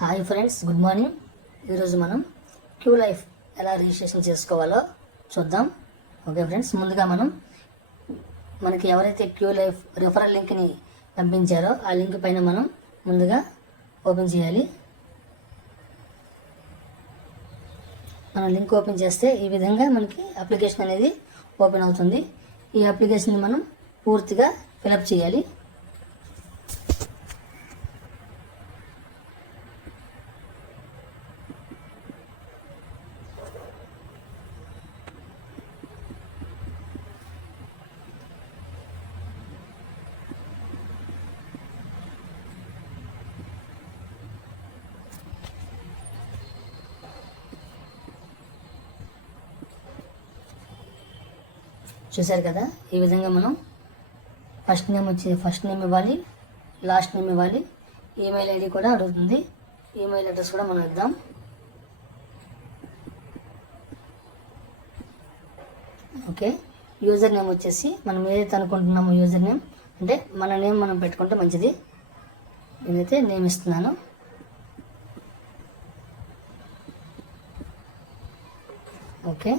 Hi friends, good morning. ఈరోజు మనం Q life ఎలా రిజిస్ట్రేషన్ చేసుకోవాలో చూద్దాం. ఓకే ఫ్రెండ్స్, ముందుగా మనకి ఎవరైతే క్యూ లైఫ్ రిఫరల్ లింక్ని పంపించారో ఆ లింక్ పైన మనం ముందుగా ఓపెన్ చేయాలి. మనం లింక్ ఓపెన్ చేస్తే ఈ విధంగా మనకి అప్లికేషన్ అనేది ఓపెన్ అవుతుంది. ఈ అప్లికేషన్ని మనం పూర్తిగా ఫిలప్ చేయాలి. చూశారు కదా, ఈ విధంగా మనం ఫస్ట్ నేమ్ ఇవ్వాలి, లాస్ట్ నేమ్ ఇవ్వాలి. ఈమెయిల్ ఐడి కూడా అడుగుతుంది. ఈమెయిల్ అడ్రస్ కూడా మనం ఇద్దాం. ఓకే, యూజర్ నేమ్ వచ్చేసి మనం ఏదైతే అనుకుంటున్నామో యూజర్ నేమ్ అంటే మన నేమ్ మనం పెట్టుకుంటే మంచిది. నేనైతే నేమ్ ఇస్తున్నాను. ఓకే,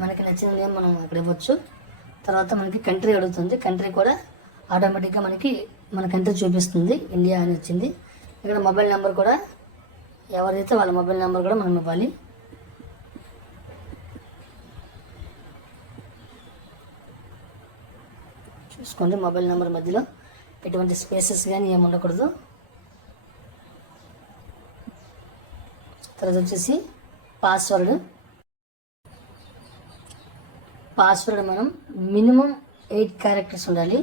మనకి నచ్చిన నేమ్ మనం అక్కడ ఇవ్వచ్చు. తర్వాత మనకి కంట్రీ అడుగుతుంది. కంట్రీ కూడా ఆటోమేటిక్గా మన కంట్రీ చూపిస్తుంది, ఇండియా అని వచ్చింది. ఇక్కడ మొబైల్ నెంబర్ కూడా ఎవరైతే వాళ్ళ మొబైల్ నెంబర్ కూడా మనం ఇవ్వాలి. చూసుకోండి, మొబైల్ నెంబర్ మధ్యలో ఎటువంటి స్పేసెస్ కానీ ఏమి ఉండకూడదు. తర్వాత వచ్చేసి పాస్వర్డ్ మనం మినిమం 8 క్యారెక్టర్స్ ఉండాలి.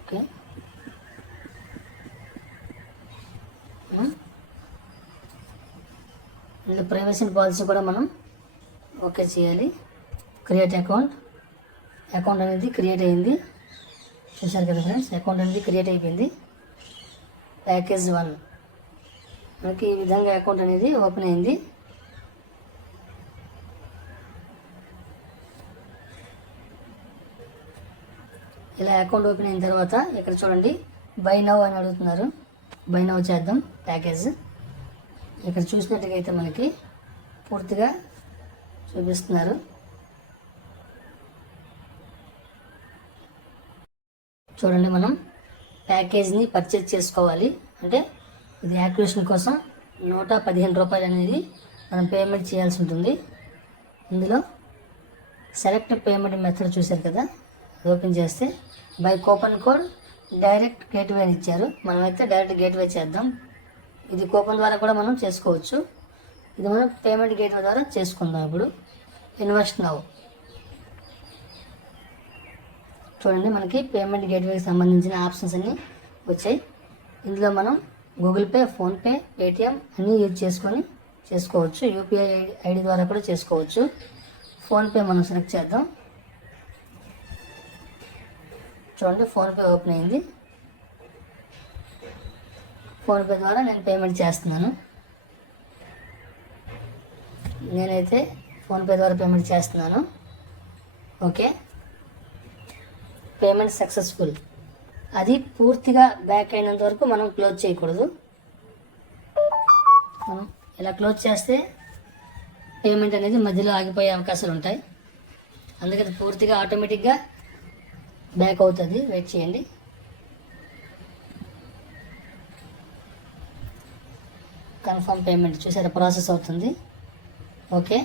ఓకే, ఇందులో ప్రైవసీ పాలసీ కూడా మనం ఓకే చేయాలి. క్రియేట్ అకౌంట్ అనేది క్రియేట్ అయింది. చూసారు కదా ఫ్రెండ్స్, అకౌంట్ అనేది క్రియేట్ అయిపోయింది. ప్యాకేజ్ 1 మనకి ఈ విధంగా అకౌంట్ అనేది ఓపెన్ అయింది. ఇలా అకౌంట్ ఓపెన్ అయిన తర్వాత ఇక్కడ చూడండి, బై నౌ అని అడుగుతున్నారు. బై నౌ చేద్దాం ప్యాకేజ్. ఇక్కడ చూసినట్టుగైతే మనకి పూర్తిగా చూపిస్తున్నారు. చూడండి, మనం ప్యాకేజ్ని పర్చేజ్ చేసుకోవాలి అంటే ఇది యాక్టివేషన్ కోసం 115 రూపాయలు అనేది మనం పేమెంట్ చేయాల్సి ఉంటుంది. ఇందులో సెలెక్ట్ పేమెంట్ మెథడ్ చూశారు కదా, ఓపెన్ చేస్తే by coupon code direct gateway అని ఇచ్చారు. మనమైతే డైరెక్ట్ గేట్వే చేద్దాం. ఇది కూపన్ ద్వారా కూడా మనం చేసుకోవచ్చు. ఇది మనం పేమెంట్ గేట్వే ద్వారా చేసుకుందాం. ఇప్పుడు ఇన్వెస్ట్ నౌ. చూడండి, మనకి పేమెంట్ గేట్వేకి సంబంధించిన ఆప్షన్స్ అన్నీ వచ్చాయి. ఇందులో మనం గూగుల్ పే, ఫోన్పే, పేటిఎం అన్నీ యూజ్ చేసుకోవచ్చు. యూపీఐ ఐడి ద్వారా కూడా చేసుకోవచ్చు. ఫోన్పే మనం సెలెక్ట్ చేద్దాం. చూడండి, ఫోన్పే ఓపెన్ అయింది. ఫోన్పే ద్వారా నేను పేమెంట్ చేస్తున్నాను. నేనైతే ఫోన్పే ద్వారా పేమెంట్ చేస్తున్నాను. Okay, payment successful. అది పూర్తిగా బ్యాక్ అయినంత వరకు మనం క్లోజ్ చేయకూడదు. మనం ఇలా క్లోజ్ చేస్తే పేమెంట్ అనేది మధ్యలో ఆగిపోయే అవకాశాలు ఉంటాయి. అందుకని పూర్తిగా ఆటోమేటిక్గా బ్యాక్ అవుతుంది. వెయిట్ చేయండి. కన్ఫర్మ్ పేమెంట్ చూసారా, ప్రాసెస్ అవుతుంది. Okay,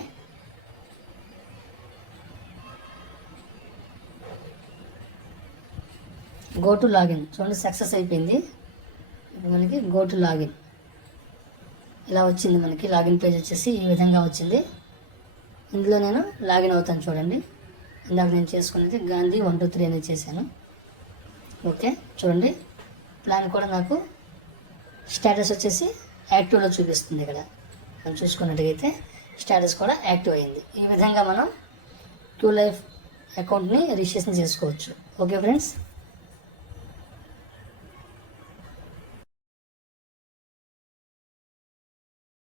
go to login. చూడండి, సక్సెస్ అయిపోయింది. మనకి గో టు లాగిన్ ఇలా వచ్చింది. మనకి లాగిన్ పేజ్ వచ్చేసి ఈ విధంగా వచ్చింది. ఇందులో నేను లాగిన్ అవుతాను. చూడండి, ఇందాక నేను చేసుకున్నది గాంధీ 1 2 3 అనేది చేశాను. ఓకే, చూడండి, ప్లాన్ కూడా నాకు స్టేటస్ వచ్చేసి యాక్టివ్లో చూపిస్తుంది. ఇక్కడ మనం చూసుకున్నట్టుగైతే స్టేటస్ కూడా యాక్టివ్ అయింది. ఈ విధంగా మనం క్యూ లైఫ్ అకౌంట్ని రిజిస్ట్రేషన్ చేసుకోవచ్చు. Okay friends.